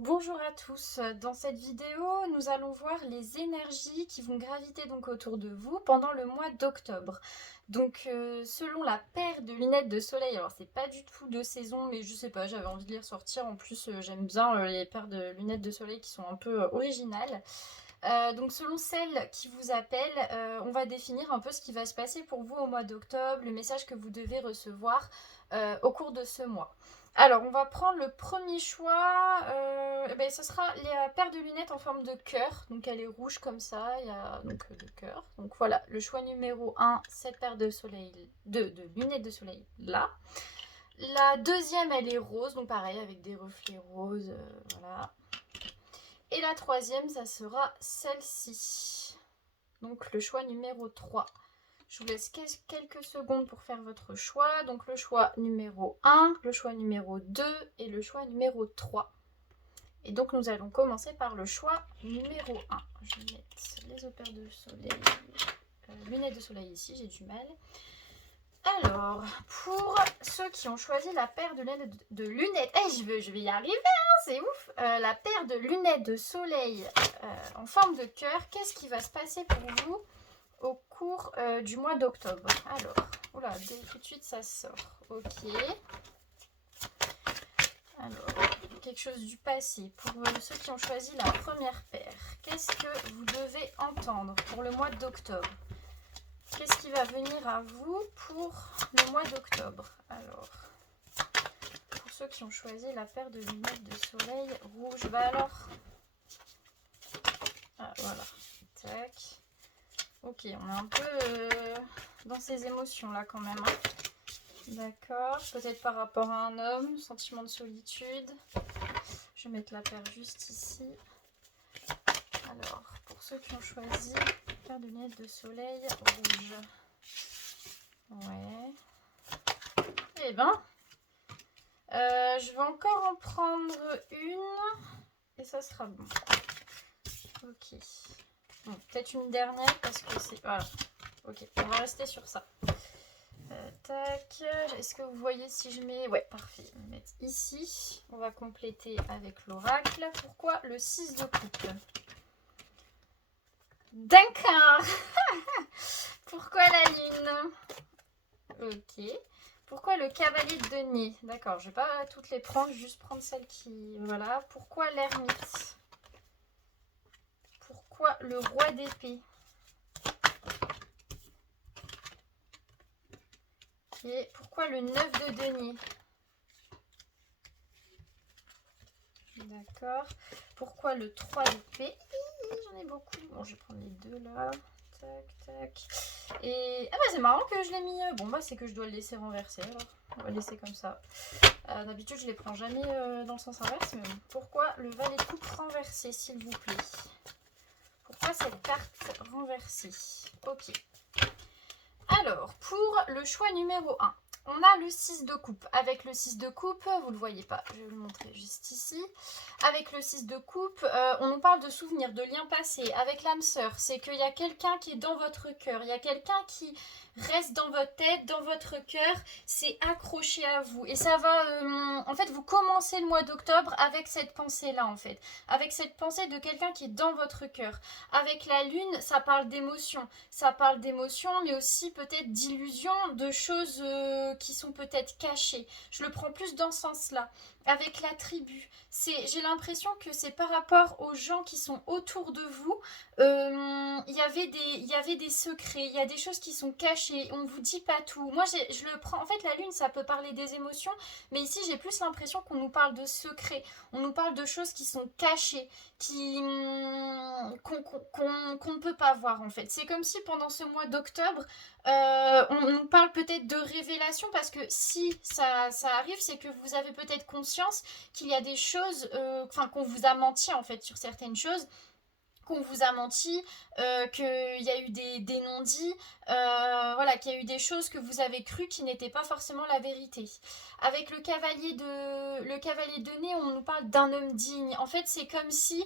Bonjour à tous, dans cette vidéo nous allons voir les énergies qui vont graviter donc autour de vous pendant le mois d'octobre. Donc selon la paire de lunettes de soleil, alors c'est pas du tout de saison mais je sais pas, j'avais envie de les ressortir, en plus j'aime bien les paires de lunettes de soleil qui sont un peu originales. Donc selon celle qui vous appelle, on va définir un peu ce qui va se passer pour vous au mois d'octobre, le message que vous devez recevoir au cours de ce mois. Alors, on va prendre le premier choix. Ce sera la paire de lunettes en forme de cœur. Donc, elle est rouge comme ça. Il y a donc le cœur. Donc, voilà, le choix numéro 1, cette paire de lunettes de soleil là. La deuxième, elle est rose. Donc, pareil, avec des reflets roses. Voilà. Et la troisième, ça sera celle-ci. Donc, le choix numéro 3. Je vous laisse quelques secondes pour faire votre choix. Donc le choix numéro 1, le choix numéro 2 et le choix numéro 3. Et donc nous allons commencer par le choix numéro 1. Je vais mettre les paires de soleil, lunettes de soleil ici, j'ai du mal. Alors, pour ceux qui ont choisi la paire de lunettes, je vais y arriver, hein, c'est ouf. La paire de lunettes de soleil en forme de cœur, qu'est-ce qui va se passer pour vous au cours du mois d'octobre? Alors, oula, tout de suite ça sort. Ok. Alors, quelque chose du passé. Pour ceux qui ont choisi la première paire, qu'est-ce que vous devez entendre pour le mois d'octobre? Qu'est-ce qui va venir à vous pour le mois d'octobre? Alors, pour ceux qui ont choisi la paire de lunettes de soleil rouge, bah alors... Ah, voilà. Tac. Ok, on est un peu dans ces émotions là quand même. Hein. D'accord, peut-être par rapport à un homme, sentiment de solitude. Je vais mettre la paire juste ici. Alors, pour ceux qui ont choisi la paire de lunettes de soleil rouge. Ouais. Eh ben, je vais encore en prendre une et ça sera bon. Ok. Bon, peut-être une dernière parce que c'est... Voilà. Ok, on va rester sur ça. Tac. Est-ce que vous voyez si je mets... Ouais, parfait. On va mettre ici. On va compléter avec l'oracle. Pourquoi le 6 de coupe? D'accord. Pourquoi la lune? Ok. Pourquoi le cavalier de denier? D'accord, je vais pas toutes les prendre, juste prendre celle qui... Voilà. Pourquoi l'ermite? Pourquoi le roi d'épée? Et pourquoi le 9 de denier? D'accord. Pourquoi le 3 d'épée? J'en ai beaucoup. Bon, je vais prendre les deux là. Tac, tac. Et... Ah bah c'est marrant que je l'ai mis... Bon bah c'est que je dois le laisser renverser alors. On va le laisser comme ça. D'habitude je les prends jamais dans le sens inverse. Mais bon. Pourquoi le valet de coupe renversé s'il vous plaît? Pourquoi cette carte renversée? Ok. Alors, pour le choix numéro 1, on a le 6 de coupe. Avec le 6 de coupe, vous ne le voyez pas, je vais le montrer juste ici. Avec le 6 de coupe, on nous parle de souvenirs, de liens passés. Avec l'âme sœur, c'est qu'il y a quelqu'un qui est dans votre cœur. Il y a quelqu'un qui reste dans votre tête, dans votre cœur. C'est accroché à vous. Et ça va... en fait, vous commencez le mois d'octobre avec cette pensée-là, en fait. Avec cette pensée de quelqu'un qui est dans votre cœur. Avec la lune, ça parle d'émotions. Ça parle d'émotions, mais aussi peut-être d'illusions, de choses qui sont peut-être cachées. Je le prends plus dans ce sens-là. Avec la tribu, j'ai l'impression que c'est par rapport aux gens qui sont autour de vous. Il y avait des secrets, il y a des choses qui sont cachées. On ne vous dit pas tout. Moi, je le prends. En fait, la lune, ça peut parler des émotions, mais ici, j'ai plus l'impression qu'on nous parle de secrets. On nous parle de choses qui sont cachées, qu'on ne peut pas voir en fait. C'est comme si pendant ce mois d'octobre, on nous parle peut-être de révélation parce que si ça arrive, c'est que vous avez peut-être conscience qu'il y a des choses, qu'on vous a menti en fait sur certaines choses, qu'on vous a menti, qu'il y a eu des non-dits, voilà, qu'il y a eu des choses que vous avez crues qui n'étaient pas forcément la vérité. Avec le cavalier de nez, on nous parle d'un homme digne. En fait, c'est comme si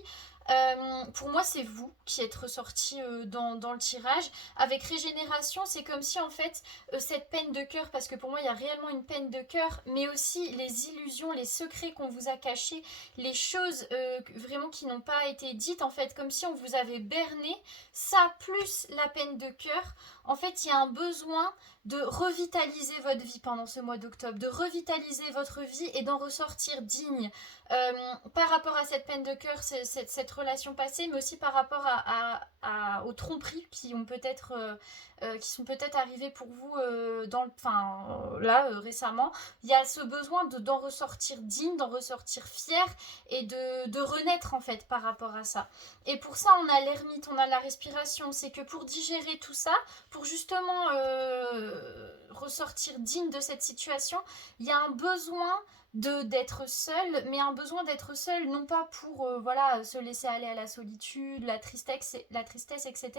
Pour moi, c'est vous qui êtes ressorti dans le tirage. Avec régénération, c'est comme si en fait, cette peine de cœur, parce que pour moi, il y a réellement une peine de cœur, mais aussi les illusions, les secrets qu'on vous a cachés, les choses vraiment qui n'ont pas été dites, en fait, comme si on vous avait berné, ça plus la peine de cœur. En fait, il y a un besoin de revitaliser votre vie pendant ce mois d'octobre, de revitaliser votre vie et d'en ressortir digne. Par rapport à cette peine de cœur, cette relation passée, mais aussi par rapport aux tromperies qui sont peut-être arrivées pour vous récemment. Il y a ce besoin d'en ressortir digne, d'en ressortir fier et de renaître en fait par rapport à ça. Et pour ça, on a l'ermite, on a la respiration. C'est que pour digérer tout ça, pour justement ressortir digne de cette situation, il y a un besoin d'être seul, mais un besoin d'être seul, non pas pour se laisser aller à la solitude, la tristesse, etc.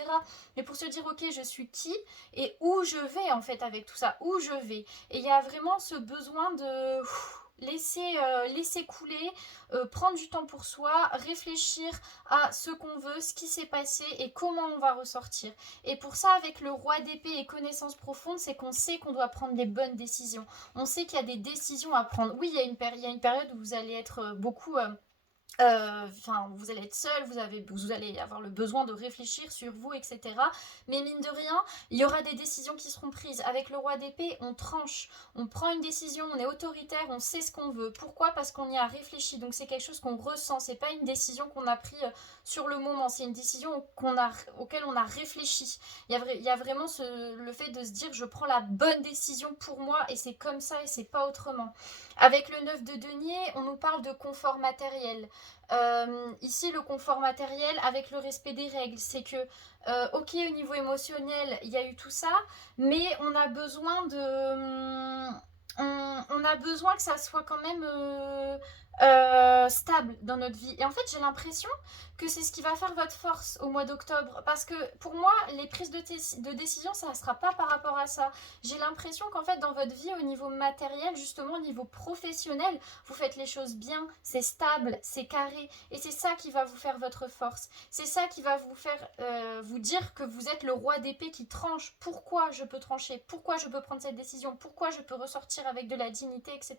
Mais pour se dire, ok, je suis qui et où je vais en fait avec tout ça, où je vais. Et il y a vraiment ce besoin de laisser couler, prendre du temps pour soi, réfléchir à ce qu'on veut, ce qui s'est passé et comment on va ressortir. Et pour ça, avec le roi d'épée et connaissance profonde, c'est qu'on sait qu'on doit prendre les bonnes décisions. On sait qu'il y a des décisions à prendre. Oui, il y a une période où vous allez être beaucoup vous allez être seul, vous allez avoir le besoin de réfléchir sur vous, etc. Mais mine de rien, il y aura des décisions qui seront prises. Avec le roi d'épée, on tranche, on prend une décision, on est autoritaire, on sait ce qu'on veut. Pourquoi ? Parce qu'on y a réfléchi. Donc c'est quelque chose qu'on ressent. C'est pas une décision qu'on a prise sur le moment. C'est une décision auquel on a réfléchi. Il y a vraiment le fait de se dire je prends la bonne décision pour moi et c'est comme ça et c'est pas autrement. Avec le 9 de denier, on nous parle de confort matériel. Ici, le confort matériel avec le respect des règles, c'est que, ok, au niveau émotionnel, il y a eu tout ça, mais on a besoin on a besoin que ça soit quand même stable dans notre vie. Et en fait, j'ai l'impression que c'est ce qui va faire votre force au mois d'octobre. Parce que pour moi, les prises de décision, ça ne sera pas par rapport à ça. J'ai l'impression qu'en fait, dans votre vie, au niveau matériel, justement, au niveau professionnel, vous faites les choses bien, c'est stable, c'est carré. Et c'est ça qui va vous faire votre force. C'est ça qui va vous faire vous dire que vous êtes le roi d'épée qui tranche. Pourquoi je peux trancher ? Pourquoi je peux prendre cette décision ? Pourquoi je peux ressortir avec de la dignité, etc.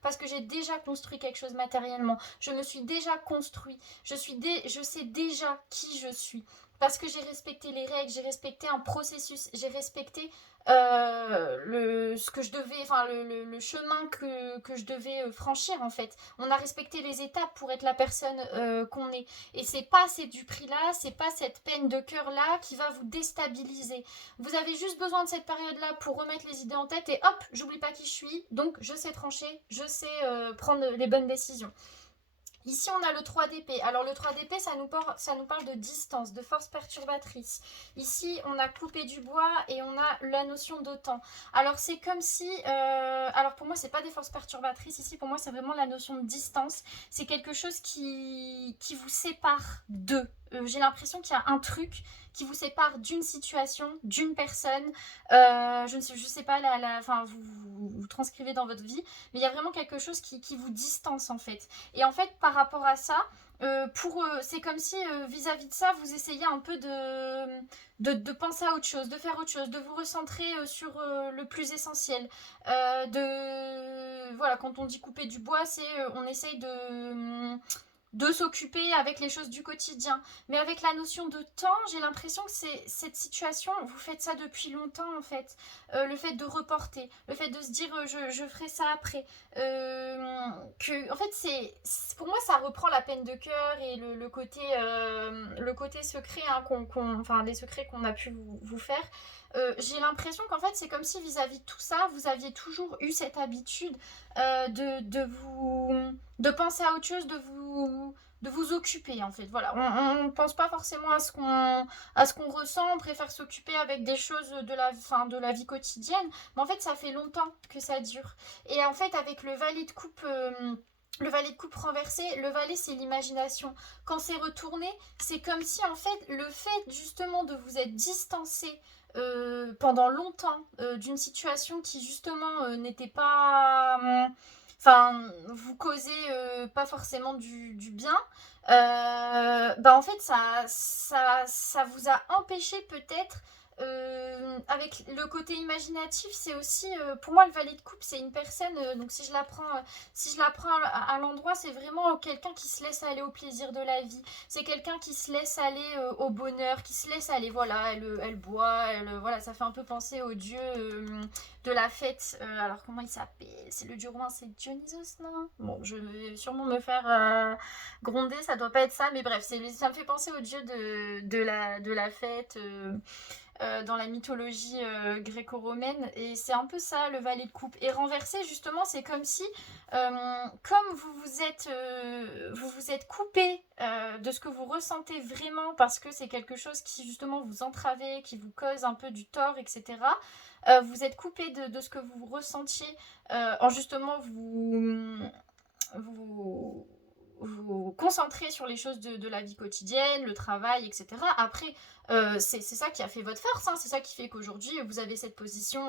Parce que j'ai déjà construit quelque chose matériellement. Je me suis déjà construit. Je sais déjà qui je suis. Parce que j'ai respecté les règles, j'ai respecté un processus, j'ai respecté ce que je devais, le chemin que je devais franchir en fait. On a respecté les étapes pour être la personne qu'on est. Et c'est pas du prix là, c'est pas cette peine de cœur là qui va vous déstabiliser. Vous avez juste besoin de cette période là pour remettre les idées en tête et hop, j'oublie pas qui je suis, donc je sais trancher, je sais prendre les bonnes décisions. Ici, on a le 3 d'épée. Alors, le 3 d'épée, ça nous parle de distance, de force perturbatrice. Ici, on a coupé du bois et on a la notion de temps. Alors, c'est comme si... alors, pour moi, c'est pas des forces perturbatrices. Ici, pour moi, c'est vraiment la notion de distance. C'est quelque chose qui vous sépare d'eux. J'ai l'impression qu'il y a un truc qui vous sépare d'une situation, d'une personne. Je sais pas, vous transcrivez dans votre vie, mais il y a vraiment quelque chose qui vous distance, en fait. Et en fait, par rapport à ça, c'est comme si vis-à-vis de ça, vous essayez un peu de penser à autre chose, de faire autre chose, de vous recentrer sur le plus essentiel. Voilà, quand on dit couper du bois, c'est on essaye de s'occuper avec les choses du quotidien. Mais avec la notion de temps, j'ai l'impression que c'est cette situation, vous faites ça depuis longtemps en fait. Le fait de reporter, le fait de se dire je ferai ça après. En fait, pour moi, ça reprend la peine de cœur et le côté secret, hein, les secrets qu'on a pu vous faire. J'ai l'impression qu'en fait, c'est comme si vis-à-vis de tout ça, vous aviez toujours eu cette habitude de penser à autre chose, de vous occuper en fait. Voilà, on ne pense pas forcément à ce qu'on ressent, on préfère s'occuper avec des choses de la vie quotidienne, mais en fait ça fait longtemps que ça dure. Et en fait avec le valet de coupe... le valet de coupe renversé, le valet c'est l'imagination. Quand c'est retourné, c'est comme si en fait le fait justement de vous être distancé pendant longtemps d'une situation qui justement n'était pas enfin, vous causez pas forcément du bien, en fait, ça vous a empêché peut-être. Avec le côté imaginatif, c'est aussi, pour moi, le valet de coupe, c'est une personne, donc si je la prends à l'endroit, c'est vraiment quelqu'un qui se laisse aller au plaisir de la vie. C'est quelqu'un qui se laisse aller au bonheur, qui se laisse aller, voilà, elle boit, voilà, ça fait un peu penser au dieu de la fête. Alors, comment il s'appelle? C'est le dieu romain, c'est Dionysos, non? Bon, je vais sûrement me faire gronder, ça doit pas être ça, mais bref, ça me fait penser au dieu de la fête. Dans la mythologie gréco-romaine, et c'est un peu ça le valet de coupe. Et renversé, justement, c'est comme si comme vous vous êtes coupé de ce que vous ressentez vraiment, parce que c'est quelque chose qui justement vous entravez, qui vous cause un peu du tort, etc. Vous êtes coupé de ce que vous ressentiez en justement vous vous concentrer sur les choses de la vie quotidienne, le travail, etc. Après, c'est ça qui a fait votre force, hein, c'est ça qui fait qu'aujourd'hui, vous avez cette position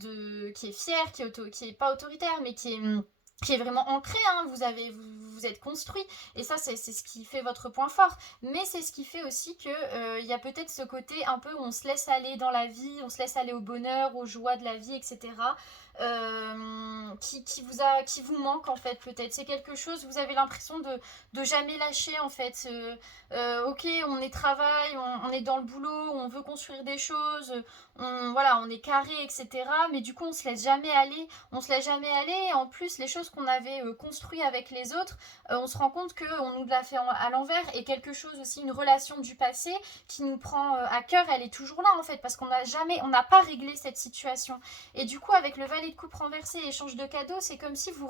qui est fière, qui est pas autoritaire, mais qui est vraiment ancrée, hein. Vous êtes construit, et ça, c'est ce qui fait votre point fort. Mais c'est ce qui fait aussi que y a peut-être ce côté un peu où on se laisse aller dans la vie, on se laisse aller au bonheur, aux joies de la vie, etc. Qui vous manque en fait, peut-être. C'est quelque chose, vous avez l'impression de jamais lâcher en fait. Ok, on est travail, on est dans le boulot, on veut construire des choses, voilà, on est carré, etc. Mais du coup, on se laisse jamais aller, on se laisse jamais aller. Et en plus, les choses qu'on avait construites avec les autres, on se rend compte qu'on nous l'a fait à l'envers. Et quelque chose aussi, une relation du passé qui nous prend à cœur, elle est toujours là en fait, parce on n'a pas réglé cette situation. Et du coup, avec le valet de coupe renversé et échange de cadeaux, c'est comme si vous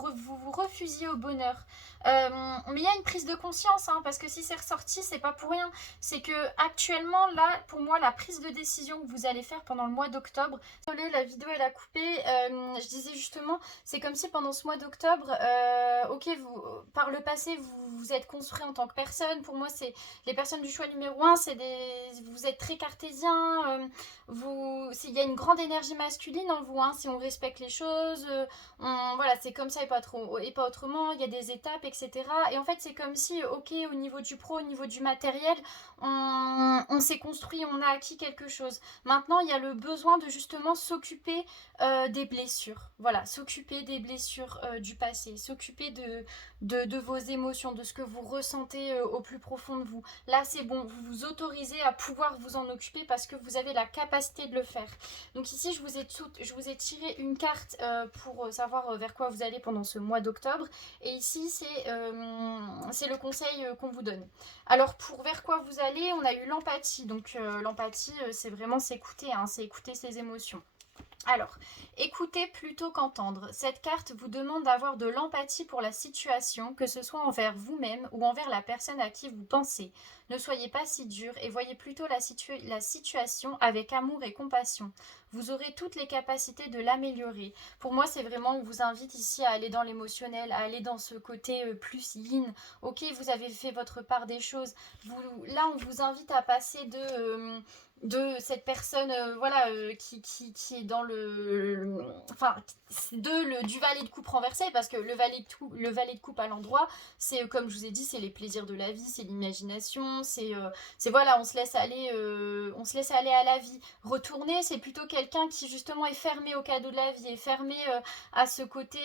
refusiez au bonheur. Mais il y a une prise de conscience, hein, parce que si c'est ressorti, c'est pas pour rien. C'est que actuellement, là, pour moi, la prise de décision que vous allez faire pendant le mois d'octobre, la vidéo elle a coupé. Je disais justement, c'est comme si pendant ce mois d'octobre, ok, par le passé, vous êtes construit en tant que personne. Pour moi, c'est les personnes du choix numéro un, vous êtes très cartésien. Il y a une grande énergie masculine en vous, hein, si on respecte les choses, voilà, c'est comme ça et pas autrement, il y a des étapes, etc. Et en fait, c'est comme si, ok, au niveau du pro, au niveau du matériel, on s'est construit, on a acquis quelque chose. Maintenant, il y a le besoin de justement s'occuper des blessures. Voilà, s'occuper des blessures du passé, s'occuper de vos émotions, de ce que vous ressentez au plus profond de vous. Là, c'est bon, vous vous autorisez à pouvoir vous en occuper parce que vous avez la capacité de le faire. Donc ici, je vous ai tiré une carte pour savoir vers quoi vous allez pendant ce mois d'octobre. Et ici, c'est le conseil qu'on vous donne. Alors, pour vers quoi vous allez, on a eu l'empathie. Donc l'empathie, c'est vraiment s'écouter, hein, c'est écouter ses émotions. Alors, écoutez plutôt qu'entendre. Cette carte vous demande d'avoir de l'empathie pour la situation, que ce soit envers vous-même ou envers la personne à qui vous pensez. Ne soyez pas si dur et voyez plutôt la situation avec amour et compassion. Vous aurez toutes les capacités de l'améliorer. Pour moi, c'est vraiment, on vous invite ici à aller dans l'émotionnel, à aller dans ce côté plus yin. Ok, vous avez fait votre part des choses. Là, on vous invite à passer de cette personne voilà qui est dans enfin du valet de coupe renversé, parce que le valet de coupe à l'endroit, c'est comme je vous ai dit, c'est les plaisirs de la vie, c'est l'imagination, c'est voilà, on se laisse aller à la vie. Retourner, c'est plutôt quelqu'un qui justement est fermé au cadeau de la vie, est fermé à ce côté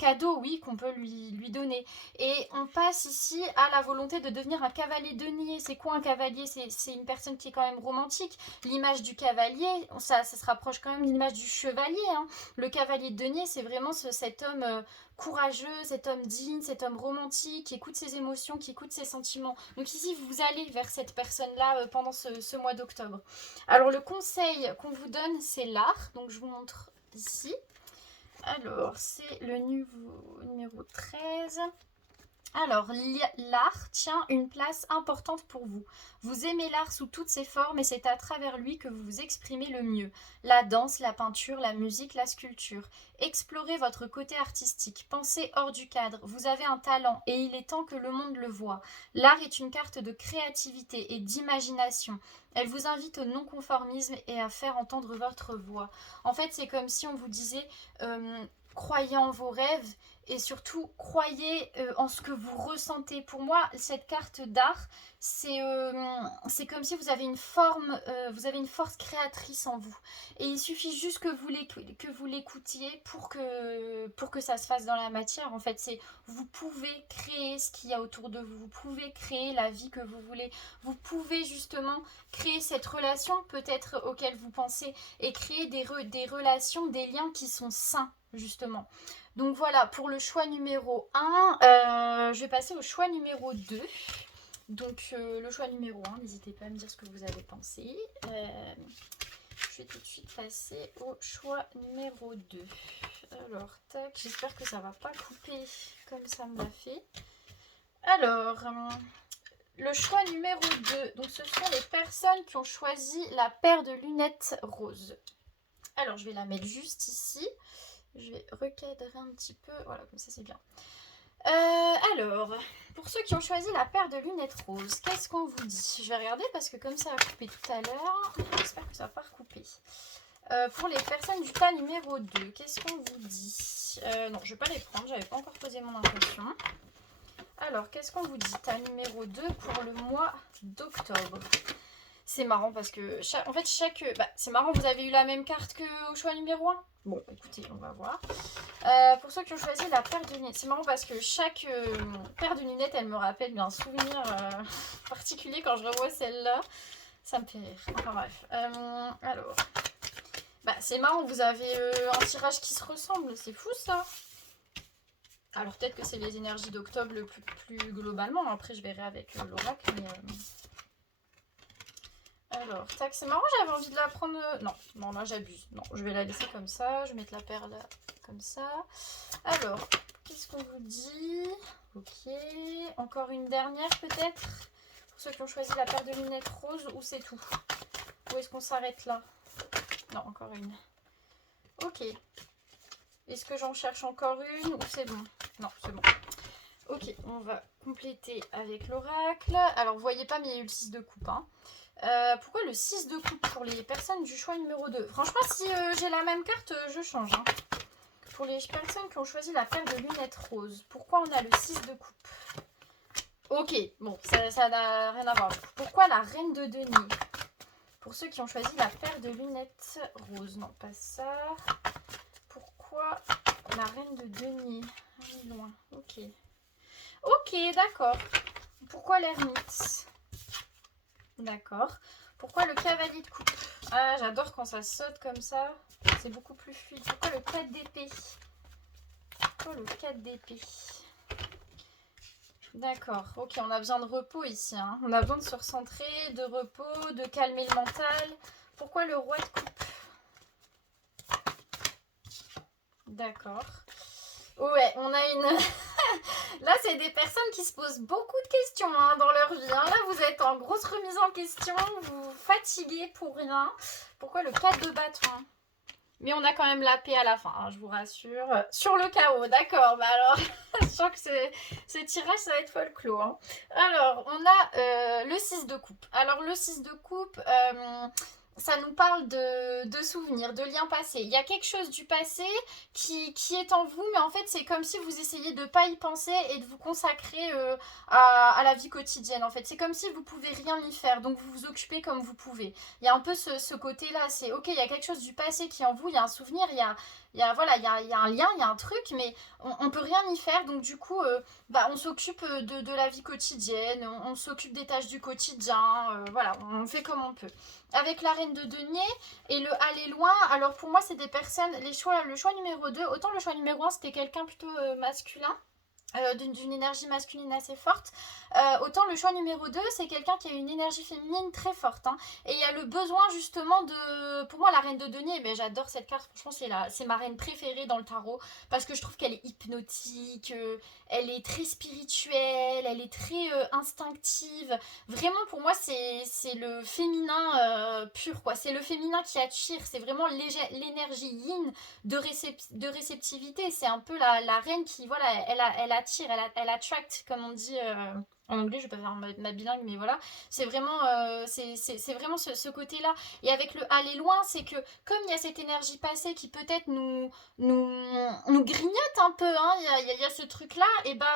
cadeau, oui, qu'on peut lui donner. Et on passe ici à la volonté de devenir un cavalier denier. C'est quoi un cavalier? C'est une personne qui est quand même romantique. L'image du cavalier, ça se rapproche quand même de l'image du chevalier, hein. Le cavalier de denier, c'est vraiment cet homme courageux, cet homme digne, cet homme romantique, qui écoute ses émotions, qui écoute ses sentiments. Donc ici, vous allez vers cette personne-là pendant ce mois d'octobre. Alors le conseil qu'on vous donne, c'est l'art. Donc je vous montre ici. Alors, c'est le numéro 13. Alors, l'art tient une place importante pour vous. Vous aimez l'art sous toutes ses formes et c'est à travers lui que vous vous exprimez le mieux. La danse, la peinture, la musique, la sculpture. Explorez votre côté artistique. Pensez hors du cadre. Vous avez un talent et il est temps que le monde le voie. L'art est une carte de créativité et d'imagination. Elle vous invite au non-conformisme et à faire entendre votre voix. En fait, c'est comme si on vous disait croyez en vos rêves et surtout croyez en ce que vous ressentez. Pour moi, cette carte d'art, c'est comme si vous avez une forme, vous avez une force créatrice en vous. Et il suffit juste que vous l'écoutiez pour que ça se fasse dans la matière. En fait, vous pouvez créer ce qu'il y a autour de vous. Vous pouvez créer la vie que vous voulez. Vous pouvez justement créer cette relation peut-être auquel vous pensez et créer des relations, des liens qui sont sains, justement. Donc voilà, pour le choix numéro 1, je vais passer au choix numéro 2. Donc le choix numéro 1, n'hésitez pas à me dire ce que vous avez pensé. Je vais tout de suite passer au choix numéro 2. Alors, tac, j'espère que ça va pas couper comme ça me l'a fait. Alors, le choix numéro 2, donc ce sont les personnes qui ont choisi la paire de lunettes roses. Alors, je vais la mettre juste ici. Je vais recadrer un petit peu, voilà, comme ça c'est bien. Alors, pour ceux qui ont choisi la paire de lunettes roses, qu'est-ce qu'on vous dit? Je vais regarder parce que comme ça a coupé tout à l'heure, j'espère que ça va pas recouper. Pour les personnes du tas numéro 2, qu'est-ce qu'on vous dit? Non, je vais pas les prendre, j'avais pas encore posé mon impression. Alors, qu'est-ce qu'on vous dit? Tas numéro 2 pour le mois d'octobre. C'est marrant parce que c'est marrant, vous avez eu la même carte qu'au choix numéro 1. Bon, écoutez, on va voir. Pour ceux qui ont choisi la paire de lunettes, c'est marrant parce que chaque paire de lunettes, elle me rappelle un souvenir particulier quand je revois celle-là. Ça me fait rire. Enfin bref. Alors, c'est marrant, vous avez un tirage qui se ressemble. C'est fou ça. Alors peut-être que c'est les énergies d'octobre le plus globalement. Après, je verrai avec l'oracle. Alors, tac, c'est marrant, j'avais envie de la prendre... Non, là j'abuse. Non, je vais la laisser comme ça. Je vais mettre la paire là, comme ça. Alors, qu'est-ce qu'on vous dit? Ok. Encore une dernière peut-être? Pour ceux qui ont choisi la paire de lunettes roses, ou c'est tout? Ou est-ce qu'on s'arrête là? Non, encore une. Ok. Est-ce que j'en cherche encore une ou c'est bon? Non, c'est bon. Ok, on va compléter avec l'oracle. Alors, vous voyez pas, mais il y a eu le 6 de coupe, hein. Pourquoi le 6 de coupe pour les personnes du choix numéro 2? Franchement, si j'ai la même carte, je change. Hein. Pour les personnes qui ont choisi la paire de lunettes roses, pourquoi on a le 6 de coupe? Ok, bon, ça n'a rien à voir. Pourquoi la reine de denier? Pour ceux qui ont choisi la paire de lunettes roses. Non, pas ça. Pourquoi la reine de denier? Loin, ok. Ok, d'accord. Pourquoi l'ermite? D'accord. Pourquoi le cavalier de coupe? Ah, j'adore quand ça saute comme ça. C'est beaucoup plus fluide. Pourquoi le 4 d'épée? Pourquoi le 4 d'épée? D'accord. Ok, on a besoin de repos ici. Hein. On a besoin de se recentrer, de repos, de calmer le mental. Pourquoi le roi de coupe? D'accord. Ouais, on a une... Là, c'est des personnes qui se posent beaucoup de questions hein, dans leur vie. Hein. Là, vous êtes en grosse remise en question, vous vous fatiguez pour rien. Pourquoi le 4 de bâton? Mais on a quand même la paix à la fin, hein, je vous rassure. Sur le chaos, d'accord. Bah alors, je sens que ce tirage, ça va être folklore. Hein. Alors, on a le 6 de coupe. Alors, le 6 de coupe... ça nous parle de souvenirs, de liens passés. Il y a quelque chose du passé qui est en vous, mais en fait, c'est comme si vous essayiez de ne pas y penser et de vous consacrer à la vie quotidienne. En fait, c'est comme si vous ne pouvez rien y faire, donc vous vous occupez comme vous pouvez. Il y a un peu ce côté-là, c'est ok, il y a quelque chose du passé qui est en vous, il y a un souvenir, il y a un lien, il y a un truc, mais on ne peut rien y faire, donc du coup, on s'occupe de la vie quotidienne, on s'occupe des tâches du quotidien, voilà, on fait comme on peut. Avec la reine de denier et le aller loin, alors pour moi c'est des personnes, le choix numéro 2, autant le choix numéro 1 c'était quelqu'un plutôt masculin, d'une énergie masculine assez forte, autant le choix numéro 2 c'est quelqu'un qui a une énergie féminine très forte hein. Et il y a le besoin justement de, pour moi la reine de denier, mais j'adore cette carte, franchement c'est ma reine préférée dans le tarot parce que je trouve qu'elle est hypnotique, elle est très spirituelle, elle est très instinctive, vraiment pour moi c'est le féminin pur quoi, c'est le féminin qui attire, c'est vraiment l'énergie yin de réceptivité, c'est un peu la reine qui voilà, elle attire, elle attract comme on dit En anglais, je vais pas faire ma bilingue, mais voilà. C'est vraiment, c'est vraiment ce côté-là. Et avec le aller loin, c'est que comme il y a cette énergie passée qui peut-être nous grignote un peu, hein, il y a ce truc-là, et ben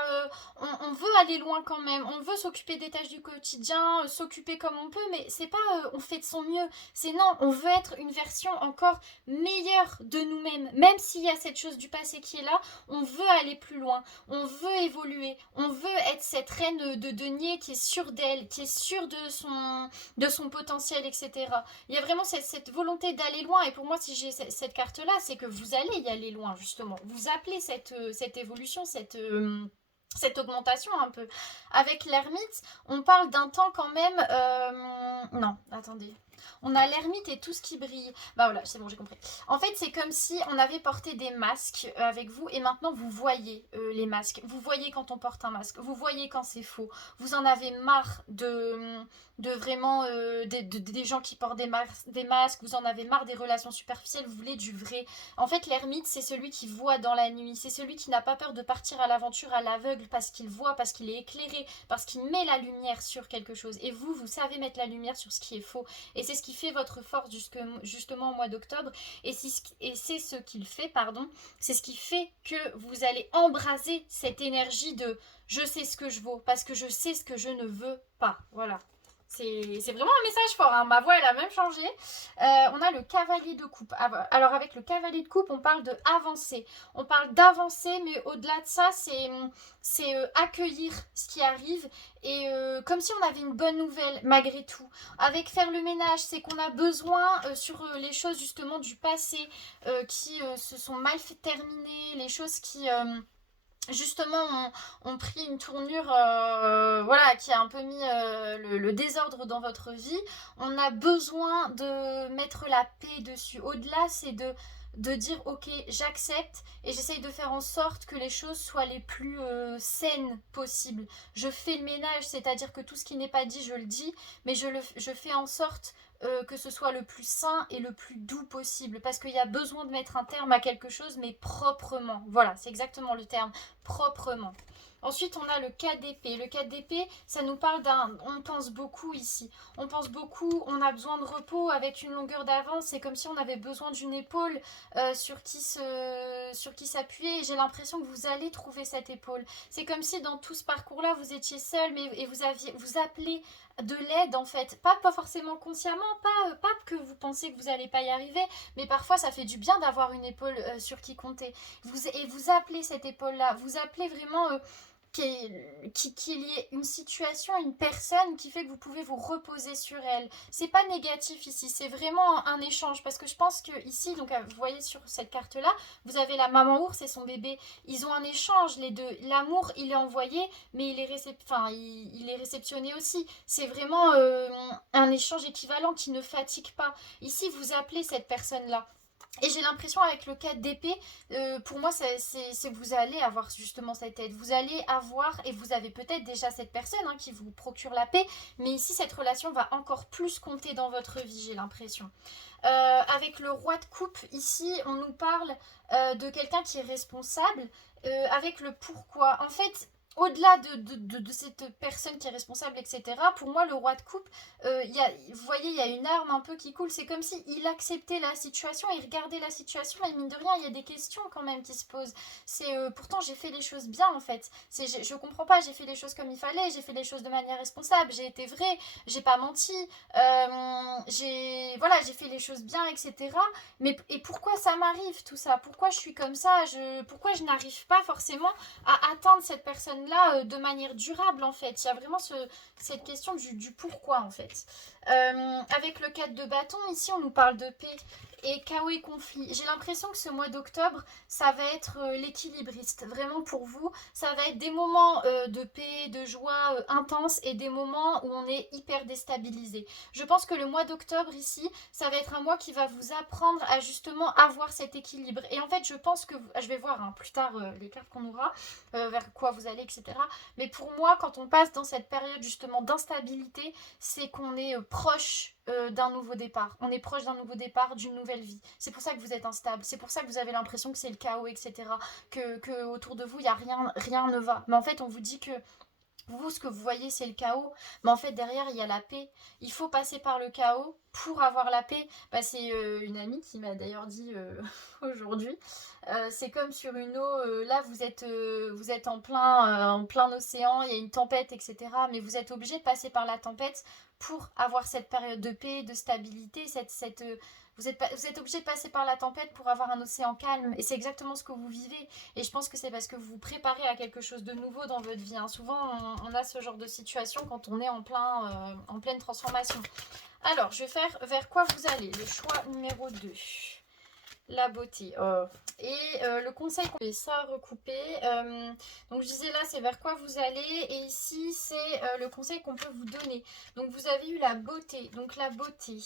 on veut aller loin quand même. On veut s'occuper des tâches du quotidien, s'occuper comme on peut, mais c'est pas on fait de son mieux. C'est non, on veut être une version encore meilleure de nous-mêmes. Même s'il y a cette chose du passé qui est là, on veut aller plus loin, on veut évoluer, on veut être cette reine de denier qui est sûre d'elle, qui est sûre de son potentiel, etc. Il y a vraiment cette volonté d'aller loin, et pour moi, si j'ai cette carte-là, c'est que vous allez y aller loin, justement. Vous appelez cette évolution, cette augmentation un peu. Avec l'ermite, on parle d'un temps quand même... Non, attendez. On a l'ermite et tout ce qui brille. Bah voilà, c'est bon, j'ai compris. En fait, c'est comme si on avait porté des masques avec vous et maintenant vous voyez les masques. Vous voyez quand on porte un masque. Vous voyez quand c'est faux. Vous en avez marre de vraiment des gens qui portent des masques. Vous en avez marre des relations superficielles. Vous voulez du vrai. En fait, l'ermite, c'est celui qui voit dans la nuit. C'est celui qui n'a pas peur de partir à l'aventure à l'aveugle parce qu'il voit, parce qu'il est éclairé, parce qu'il met la lumière sur quelque chose. Et vous savez mettre la lumière sur ce qui est faux. Et c'est ce qui fait votre force justement au mois d'octobre. Et c'est ce qu'il fait, pardon, c'est ce qui fait que vous allez embraser cette énergie de je sais ce que je vaux parce que je sais ce que je ne veux pas. Voilà. C'est vraiment un message fort, hein. Ma voix elle a même changé. On a le cavalier de coupe. Alors avec le cavalier de coupe, on parle de avancer. On parle d'avancer, mais au-delà de ça, c'est accueillir ce qui arrive et comme si on avait une bonne nouvelle malgré tout. Avec faire le ménage, c'est qu'on a besoin sur les choses justement du passé qui se sont mal fait terminer, les choses qui justement ont pris une tournure voilà, qui a un peu mis le désordre dans votre vie. On a besoin de mettre la paix dessus. Au-delà, c'est de dire ok, j'accepte et j'essaye de faire en sorte que les choses soient les plus saines possibles. Je fais le ménage, c'est-à-dire que tout ce qui n'est pas dit, je le dis, mais je fais en sorte que ce soit le plus sain et le plus doux possible, parce qu'il y a besoin de mettre un terme à quelque chose, mais proprement. Voilà, c'est exactement le terme, proprement. Ensuite, on a le 4 d'épée. Le 4 d'épée, ça nous parle d'un... On pense beaucoup ici. On pense beaucoup, on a besoin de repos avec une longueur d'avance. C'est comme si on avait besoin d'une épaule sur qui s'appuyer. Et j'ai l'impression que vous allez trouver cette épaule. C'est comme si dans tout ce parcours-là, vous étiez seul, et vous appelez de l'aide en fait, pas forcément consciemment, pas que vous pensez que vous n'allez pas y arriver, mais parfois ça fait du bien d'avoir une épaule sur qui compter. Et vous appelez cette épaule là, vous appelez vraiment qu'il y ait une situation, une personne qui fait que vous pouvez vous reposer sur elle. C'est pas négatif ici, c'est vraiment un échange, parce que je pense que ici, donc vous voyez sur cette carte là, vous avez la maman ours et son bébé, ils ont un échange les deux, l'amour il est envoyé, mais il est réceptionné aussi. C'est vraiment un échange équivalent qui ne fatigue pas. Ici vous appelez cette personne là. Et j'ai l'impression avec le 4 d'épée, pour moi, c'est vous allez avoir justement cette aide. Vous allez avoir, et vous avez peut-être déjà cette personne hein, qui vous procure la paix, mais ici, cette relation va encore plus compter dans votre vie, j'ai l'impression. Avec le roi de coupe, ici, on nous parle de quelqu'un qui est responsable, avec le pourquoi. En fait, au-delà de cette personne qui est responsable, etc., pour moi, le roi de coupe, vous voyez, il y a une arme un peu qui coule. C'est comme s'il acceptait la situation, il regardait la situation, et mine de rien, il y a des questions quand même qui se posent. Pourtant, j'ai fait les choses bien, en fait. Je comprends pas, j'ai fait les choses comme il fallait, j'ai fait les choses de manière responsable, j'ai été vraie, j'ai pas menti, j'ai fait les choses bien, etc. Et pourquoi ça m'arrive, tout ça? Pourquoi je suis comme ça? Pourquoi je n'arrive pas forcément à atteindre cette personne-là de manière durable en fait. Il y a vraiment cette question du pourquoi en fait. Avec le 4 de bâton, ici on nous parle de paix et chaos et conflit. J'ai l'impression que ce mois d'octobre, ça va être l'équilibriste. Vraiment pour vous, ça va être des moments de paix, de joie intense et des moments où on est hyper déstabilisé. Je pense que le mois d'octobre ici, ça va être un mois qui va vous apprendre à justement avoir cet équilibre. Et en fait, je pense que, je vais voir hein, plus tard les cartes qu'on aura, vers quoi vous allez, etc. Mais pour moi, quand on passe dans cette période justement d'instabilité, c'est qu'on est proche d'un nouveau départ. On est proche d'un nouveau départ, d'une nouvelle vie. C'est pour ça que vous êtes instable. C'est pour ça que vous avez l'impression que c'est le chaos, etc. Que autour de vous, il y a rien ne va. Mais en fait, on vous dit que Vous, ce que vous voyez, c'est le chaos. Mais en fait, derrière, il y a la paix. Il faut passer par le chaos pour avoir la paix. Bah, c'est une amie qui m'a d'ailleurs dit aujourd'hui. C'est comme sur une eau. Là, vous êtes en plein océan. Il y a une tempête, etc. Mais vous êtes obligé de passer par la tempête pour avoir cette période de paix, de stabilité, vous êtes obligé de passer par la tempête pour avoir un océan calme. Et c'est exactement ce que vous vivez. Et je pense que c'est parce que vous vous préparez à quelque chose de nouveau dans votre vie. Hein. Souvent, on a ce genre de situation quand on est en pleine transformation. Alors, je vais faire vers quoi vous allez. Le choix numéro 2. La beauté. Oh. Et le conseil qu'on fait ça recouper. Donc je disais là, c'est vers quoi vous allez. Et ici, c'est le conseil qu'on peut vous donner. Donc vous avez eu la beauté. Donc la beauté.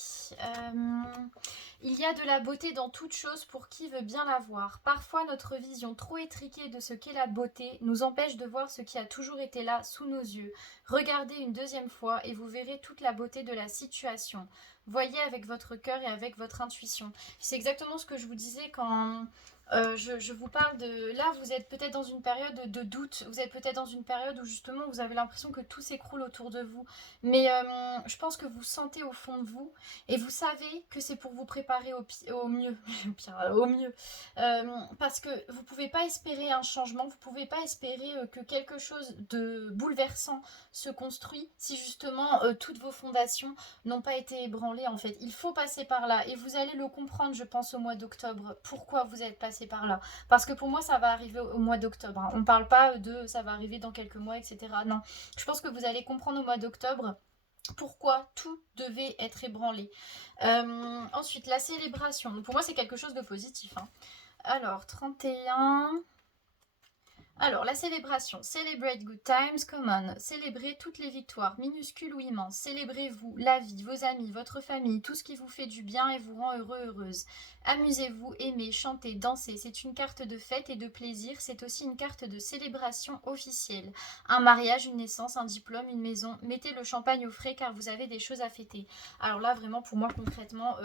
Il y a de la beauté dans toute chose pour qui veut bien la voir. Parfois, notre vision trop étriquée de ce qu'est la beauté nous empêche de voir ce qui a toujours été là sous nos yeux. Regardez une deuxième fois et vous verrez toute la beauté de la situation. Voyez avec votre cœur et avec votre intuition. C'est exactement ce que je vous disais quand je vous parle de... Là, vous êtes peut-être dans une période de doute. Vous êtes peut-être dans une période où justement vous avez l'impression que tout s'écroule autour de vous. Mais je pense que vous sentez au fond de vous et vous savez que c'est pour vous préparer au mieux. Au mieux. Parce que vous ne pouvez pas espérer un changement. Vous ne pouvez pas espérer que quelque chose de bouleversant se construit si justement toutes vos fondations n'ont pas été ébranlés en fait. Il faut passer par là et vous allez le comprendre je pense au mois d'octobre. Pourquoi vous êtes passé par là? Parce que pour moi ça va arriver au mois d'octobre. Hein. On ne parle pas de ça va arriver dans quelques mois etc. Non, je pense que vous allez comprendre au mois d'octobre pourquoi tout devait être ébranlé. Ensuite la célébration. Donc, pour moi c'est quelque chose de positif. Hein. Alors 31... Alors, la célébration. Celebrate good times, come on. Célébrez toutes les victoires, minuscules ou immenses. Célébrez-vous, la vie, vos amis, votre famille, tout ce qui vous fait du bien et vous rend heureux, heureuse. Amusez-vous, aimez, chantez, dansez. C'est une carte de fête et de plaisir. C'est aussi une carte de célébration officielle. Un mariage, une naissance, un diplôme, une maison. Mettez le champagne au frais car vous avez des choses à fêter. Alors là, vraiment, pour moi, concrètement,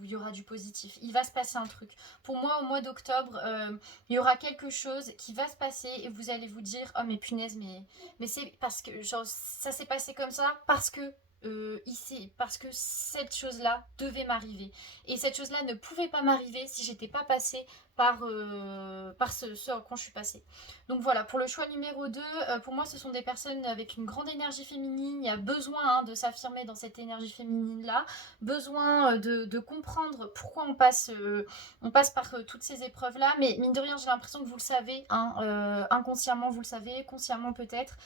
il y aura du positif. Il va se passer un truc. Pour moi, au mois d'octobre, il y aura quelque chose qui va se passer et vous allez vous dire oh mais punaise mais c'est parce que genre ça s'est passé comme ça parce que parce que cette chose là devait m'arriver et cette chose là ne pouvait pas m'arriver si j'étais pas passée par ce à quoi je suis passée. Donc voilà, pour le choix numéro 2, pour moi ce sont des personnes avec une grande énergie féminine. Il y a besoin de s'affirmer dans cette énergie féminine là, besoin de comprendre pourquoi on passe par toutes ces épreuves là, mais mine de rien j'ai l'impression que vous le savez, hein, inconsciemment vous le savez, consciemment peut-être.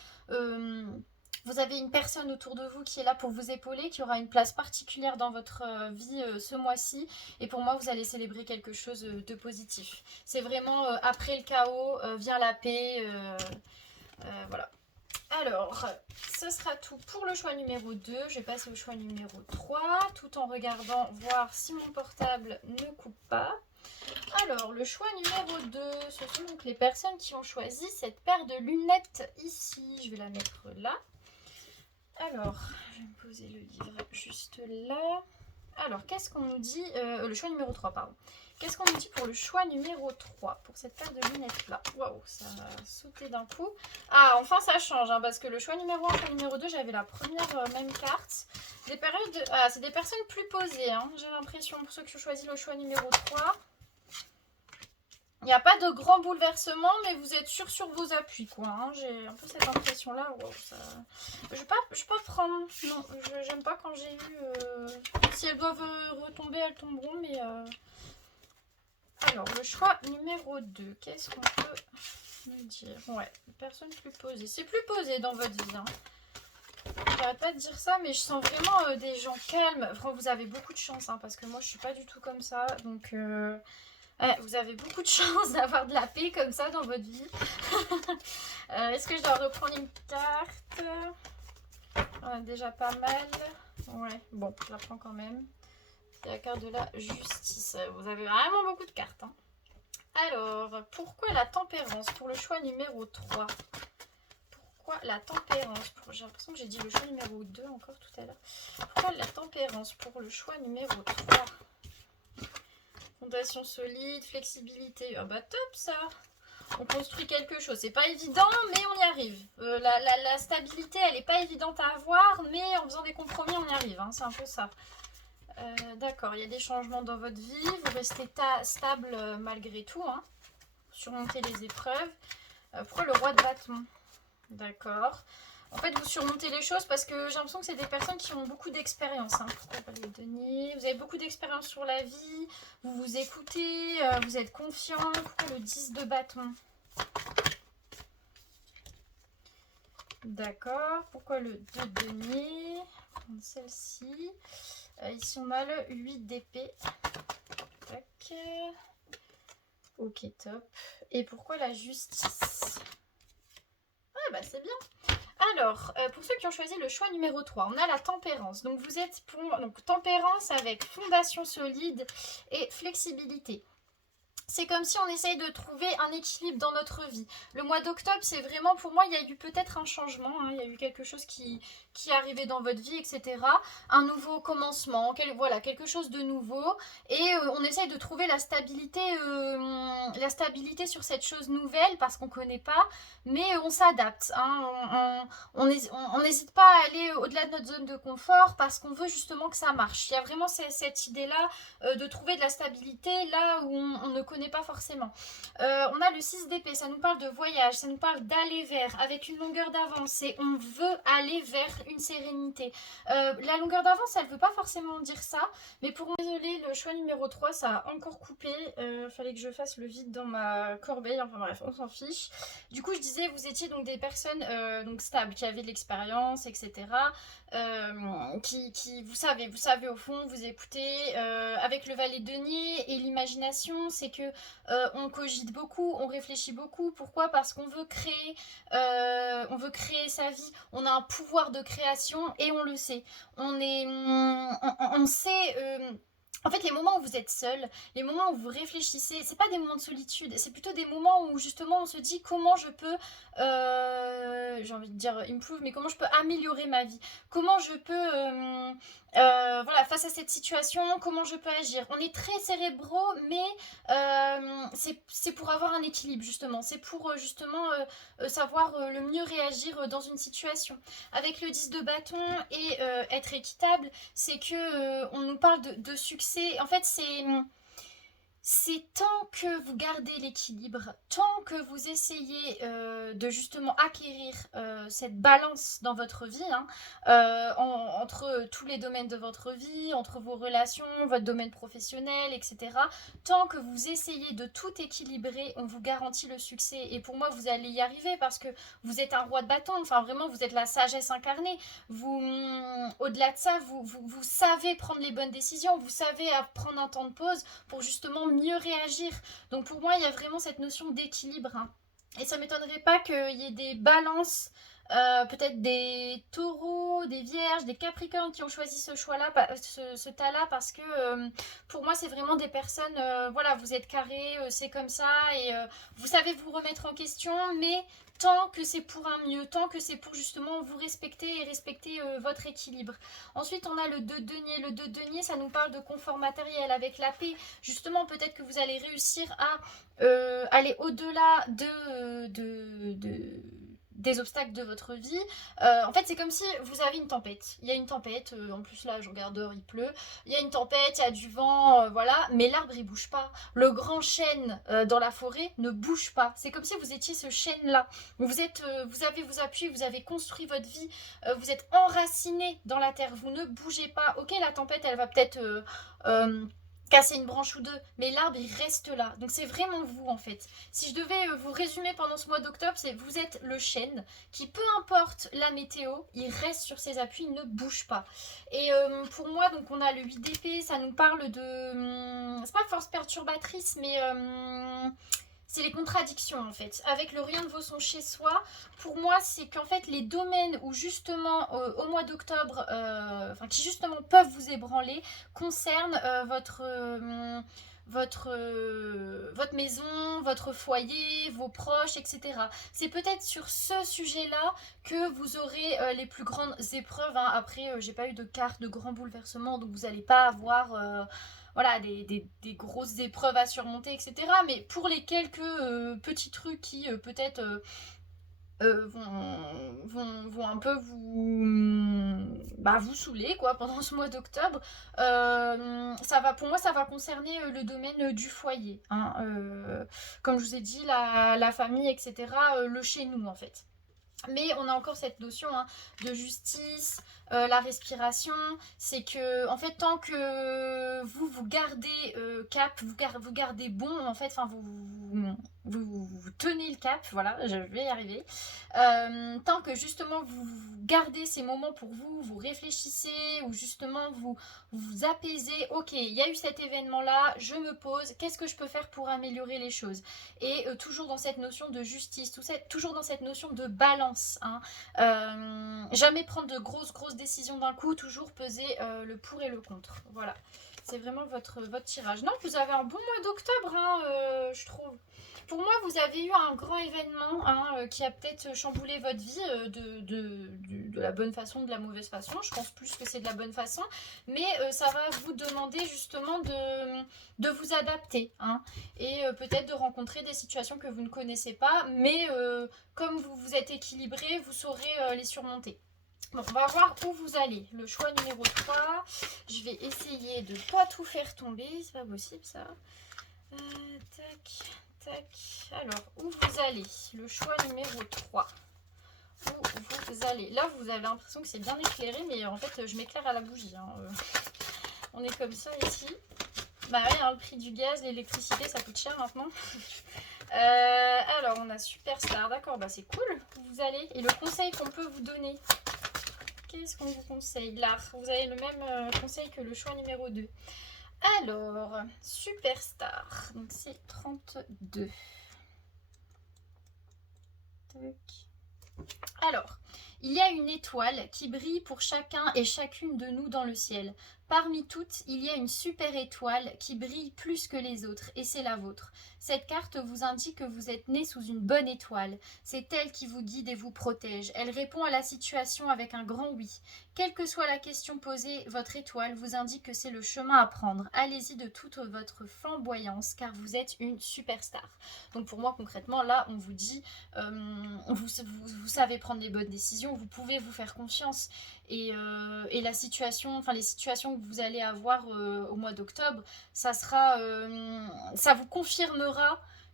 Vous avez une personne autour de vous qui est là pour vous épauler, qui aura une place particulière dans votre vie ce mois-ci. Et pour moi, vous allez célébrer quelque chose de positif. C'est vraiment après le chaos, vient la paix. Voilà. Alors, ce sera tout pour le choix numéro 2. Je vais passer au choix numéro 3, tout en regardant voir si mon portable ne coupe pas. Alors, le choix numéro 2, ce sont donc les personnes qui ont choisi cette paire de lunettes ici. Je vais la mettre là. Alors, je vais me poser le livre juste là. Alors, qu'est-ce qu'on nous dit le choix numéro 3, pardon. Qu'est-ce qu'on nous dit pour le choix numéro 3, pour cette paire de lunettes là? Waouh, ça a sauté d'un coup. Ah, enfin ça change, hein, parce que le choix numéro 1 et le choix numéro 2, j'avais la première même carte. Des périodes Ah, c'est des personnes plus posées, hein, j'ai l'impression, pour ceux qui ont choisi le choix numéro 3. Il n'y a pas de grand bouleversement, mais vous êtes sûr sur vos appuis, quoi. Hein. J'ai un peu cette impression-là. Wow, ça... Je vais pas prendre... Non, j'aime pas quand j'ai eu... Si elles doivent retomber, elles tomberont, mais... Alors, le choix numéro 2. Qu'est-ce qu'on peut me dire? Ouais, personne plus posée. C'est plus posé dans votre vie, hein. J'arrête pas de dire ça, mais je sens vraiment des gens calmes. Enfin, vous avez beaucoup de chance, hein, parce que moi, je suis pas du tout comme ça. Donc... vous avez beaucoup de chance d'avoir de la paix comme ça dans votre vie. Est-ce que je dois reprendre une carte? Déjà pas mal. Ouais, bon, je la prends quand même. C'est la carte de la justice. Vous avez vraiment beaucoup de cartes. Hein. Alors, pourquoi la tempérance pour le choix numéro 3? Pourquoi la tempérance J'ai l'impression que j'ai dit le choix numéro 2 encore tout à l'heure. Pourquoi la tempérance pour le choix numéro 3? Fondation solide, flexibilité. Ah bah top ça. On construit quelque chose. C'est pas évident, mais on y arrive. La stabilité, elle n'est pas évidente à avoir, mais en faisant des compromis, on y arrive. Hein, c'est un peu ça. D'accord, il y a des changements dans votre vie. Vous restez stable malgré tout. Hein. Surmonter les épreuves. Pourquoi le roi de bâton? D'accord. En fait, vous surmontez les choses parce que j'ai l'impression que c'est des personnes qui ont beaucoup d'expérience. Hein. Pourquoi pas les deniers? Vous avez beaucoup d'expérience sur la vie. Vous vous écoutez. Vous êtes confiant. Pourquoi le 10 de bâton? D'accord. Pourquoi le 2 de denier? Prendre celle-ci. Ici, on a le 8 d'épée. Tac. Ok, top. Et pourquoi la justice? Ah, bah c'est bien. Alors, pour ceux qui ont choisi le choix numéro 3, on a la tempérance. Donc, vous êtes pour tempérance avec fondation solide et flexibilité. C'est comme si on essaye de trouver un équilibre dans notre vie. Le mois d'octobre, c'est vraiment, pour moi, il y a eu peut-être un changement. Hein, il y a eu quelque chose qui est arrivé dans votre vie, etc. Un nouveau commencement, voilà, quelque chose de nouveau. Et on essaye de trouver la stabilité sur cette chose nouvelle parce qu'on ne connaît pas. Mais on s'adapte. Hein, on n'hésite pas à aller au-delà de notre zone de confort parce qu'on veut justement que ça marche. Il y a vraiment cette idée-là de trouver de la stabilité là où on ne connaît pas forcément. On a le 6 d'épée, ça nous parle de voyage, ça nous parle d'aller vers, avec une longueur d'avance, et on veut aller vers une sérénité. La longueur d'avance, elle ne veut pas forcément dire ça, mais pour moi, désolé, le choix numéro 3, ça a encore coupé. Fallait que je fasse le vide dans ma corbeille, enfin bref, on s'en fiche. Du coup, je disais, vous étiez donc des personnes donc stables, qui avaient de l'expérience, etc. Vous savez au fond, vous écoutez. Avec le valet de denier et l'imagination, c'est que on cogite beaucoup, on réfléchit beaucoup. Pourquoi? Parce qu'on veut créer sa vie. On a un pouvoir de création et on le sait. On sait. En fait, les moments où vous êtes seul, les moments où vous réfléchissez, c'est pas des moments de solitude, c'est plutôt des moments où justement on se dit comment je peux, j'ai envie de dire improve, mais comment je peux améliorer ma vie, comment je peux, voilà, face à cette situation, comment je peux agir. On est très cérébraux, mais c'est pour avoir un équilibre justement, c'est pour justement savoir le mieux réagir dans une situation. Avec le 10 de bâton et être équitable, c'est que on nous parle de succès. En fait, c'est tant que vous gardez l'équilibre, tant que vous essayez de justement acquérir cette balance dans votre vie, hein, entre tous les domaines de votre vie, entre vos relations, votre domaine professionnel, etc. Tant que vous essayez de tout équilibrer, on vous garantit le succès. Et pour moi, vous allez y arriver parce que vous êtes un roi de bâton, enfin vraiment, vous êtes la sagesse incarnée. Au-delà de ça, vous savez prendre les bonnes décisions, vous savez prendre un temps de pause pour justement mieux réagir. Donc pour moi, il y a vraiment cette notion d'équilibre. Hein. Et ça ne m'étonnerait pas qu'il y ait des balances, peut-être des taureaux, des vierges, des capricornes qui ont choisi ce choix-là, ce tas-là, parce que pour moi, c'est vraiment des personnes, voilà, vous êtes carrés, c'est comme ça, et vous savez vous remettre en question, mais tant que c'est pour un mieux, tant que c'est pour justement vous respecter et respecter votre équilibre. Ensuite, on a le 2 denier. Le 2 denier, ça nous parle de confort matériel avec la paix. Justement, peut-être que vous allez réussir à aller au-delà des obstacles de votre vie. En fait, c'est comme si vous avez une tempête. Il y a une tempête, en plus là, je regarde dehors, il pleut. Il y a une tempête, il y a du vent, voilà. Mais l'arbre, il bouge pas. Le grand chêne dans la forêt ne bouge pas. C'est comme si vous étiez ce chêne-là. Vous avez vos appuis, vous avez construit votre vie, vous êtes enraciné dans la terre, vous ne bougez pas. Ok, la tempête, elle va peut-être casser une branche ou deux, mais l'arbre il reste là. Donc c'est vraiment vous en fait. Si je devais vous résumer pendant ce mois d'octobre, c'est vous êtes le chêne qui, peu importe la météo, il reste sur ses appuis, il ne bouge pas. Et pour moi, donc on a le 8 d'épée, ça nous parle de... c'est pas force perturbatrice, mais... c'est les contradictions en fait. Avec le rien ne vaut son chez soi, pour moi c'est qu'en fait les domaines où justement au mois d'octobre, qui justement peuvent vous ébranler, concernent votre maison, votre foyer, vos proches, etc. C'est peut-être sur ce sujet-là que vous aurez les plus grandes épreuves, hein. Après, j'ai pas eu de carte de grand bouleversement, donc vous n'allez pas avoir voilà, des grosses épreuves à surmonter, etc. Mais pour les quelques petits trucs qui peut-être vont un peu vous saouler quoi pendant ce mois d'octobre. Pour moi, ça va concerner le domaine du foyer, hein. Comme je vous ai dit, la famille, etc. Le chez nous en fait. Mais on a encore cette notion, hein, de justice, la respiration. C'est que, en fait, tant que vous gardez cap, vous gardez bon, en fait, enfin, vous tenez le cap, voilà, je vais y arriver. Tant que justement vous gardez ces moments pour vous, vous réfléchissez, ou justement vous apaisez, ok, il y a eu cet événement-là, je me pose, qu'est-ce que je peux faire pour améliorer les choses? Et toujours dans cette notion de justice, toujours dans cette notion de balance, hein. Jamais prendre de grosses décisions d'un coup, toujours peser le pour et le contre. Voilà, c'est vraiment votre tirage. Non, vous avez un bon mois d'octobre, hein, je trouve. Pour moi, vous avez eu un grand événement, hein, qui a peut-être chamboulé votre vie de la bonne façon, de la mauvaise façon. Je pense plus que c'est de la bonne façon. Mais ça va vous demander justement de vous adapter, hein, et peut-être de rencontrer des situations que vous ne connaissez pas. Mais comme vous êtes équilibré, vous saurez les surmonter. Bon, on va voir où vous allez. Le choix numéro 3. Je vais essayer de ne pas tout faire tomber. C'est pas possible ça. Tac. Alors, où vous allez? Le choix numéro 3. Où vous allez? Là, vous avez l'impression que c'est bien éclairé, mais en fait, je m'éclaire à la bougie, hein. On est comme ça ici. Bah ouais, hein, le prix du gaz, l'électricité, ça coûte cher maintenant. Alors, on a Superstar. D'accord, bah c'est cool. Où vous allez? Et le conseil qu'on peut vous donner? Qu'est-ce qu'on vous conseille? L'art. Vous avez le même conseil que le choix numéro 2. Alors, Superstar, donc c'est 32. Alors, il y a une étoile qui brille pour chacun et chacune de nous dans le ciel. Parmi toutes, il y a une super étoile qui brille plus que les autres, et c'est la vôtre. Cette carte vous indique que vous êtes né sous une bonne étoile. C'est elle qui vous guide et vous protège. Elle répond à la situation avec un grand oui. Quelle que soit la question posée, votre étoile vous indique que c'est le chemin à prendre. Allez-y de toute votre flamboyance, car vous êtes une superstar. Donc pour moi, concrètement, là, on vous dit, vous savez prendre les bonnes décisions, vous pouvez vous faire confiance. Et la situation, enfin les situations que vous allez avoir au mois d'octobre, ça vous confirmera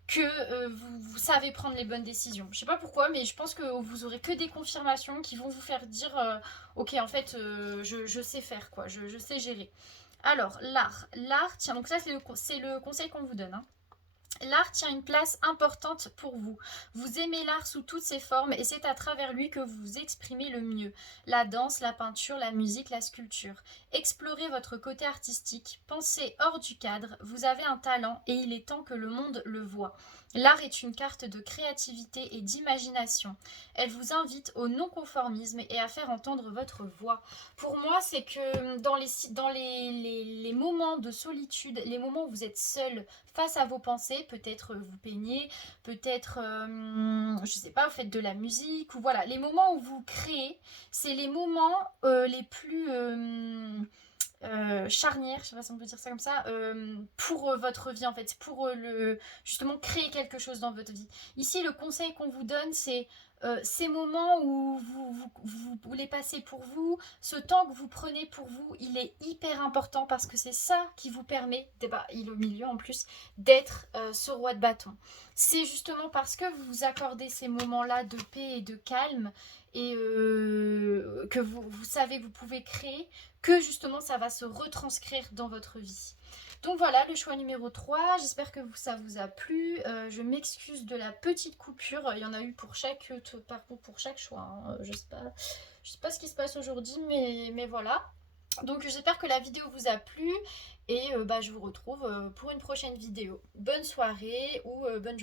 que vous savez prendre les bonnes décisions. Je sais pas pourquoi, mais je pense que vous aurez que des confirmations qui vont vous faire dire ok, en fait, je sais faire, quoi, je sais gérer. Alors, l'art, tiens, donc ça c'est le conseil qu'on vous donne, hein. L'art tient une place importante pour vous. Vous aimez l'art sous toutes ses formes et c'est à travers lui que vous vous exprimez le mieux. La danse, la peinture, la musique, la sculpture. Explorez votre côté artistique, pensez hors du cadre, vous avez un talent et il est temps que le monde le voie. L'art est une carte de créativité et d'imagination. Elle vous invite au non-conformisme et à faire entendre votre voix. Pour moi, c'est que dans les moments de solitude, les moments où vous êtes seul face à vos pensées, peut-être vous peignez, peut-être, je sais pas, vous faites de la musique, ou voilà, les moments où vous créez, c'est les moments les plus charnières, je sais pas si on peut dire ça comme ça, pour votre vie en fait, pour justement créer quelque chose dans votre vie. Ici, le conseil qu'on vous donne, c'est ces moments où vous les passez pour vous, ce temps que vous prenez pour vous, il est hyper important parce que c'est ça qui vous permet, il est au milieu en plus, d'être ce roi de bâton. C'est justement parce que vous vous accordez ces moments-là de paix et de calme et que vous savez que vous pouvez créer, que justement ça va se retranscrire dans votre vie. Donc voilà, le choix numéro 3, j'espère que ça vous a plu. Je m'excuse de la petite coupure, il y en a eu pour chaque choix, hein. Je sais pas ce qui se passe aujourd'hui, mais voilà. Donc j'espère que la vidéo vous a plu et je vous retrouve pour une prochaine vidéo. Bonne soirée ou bonne journée.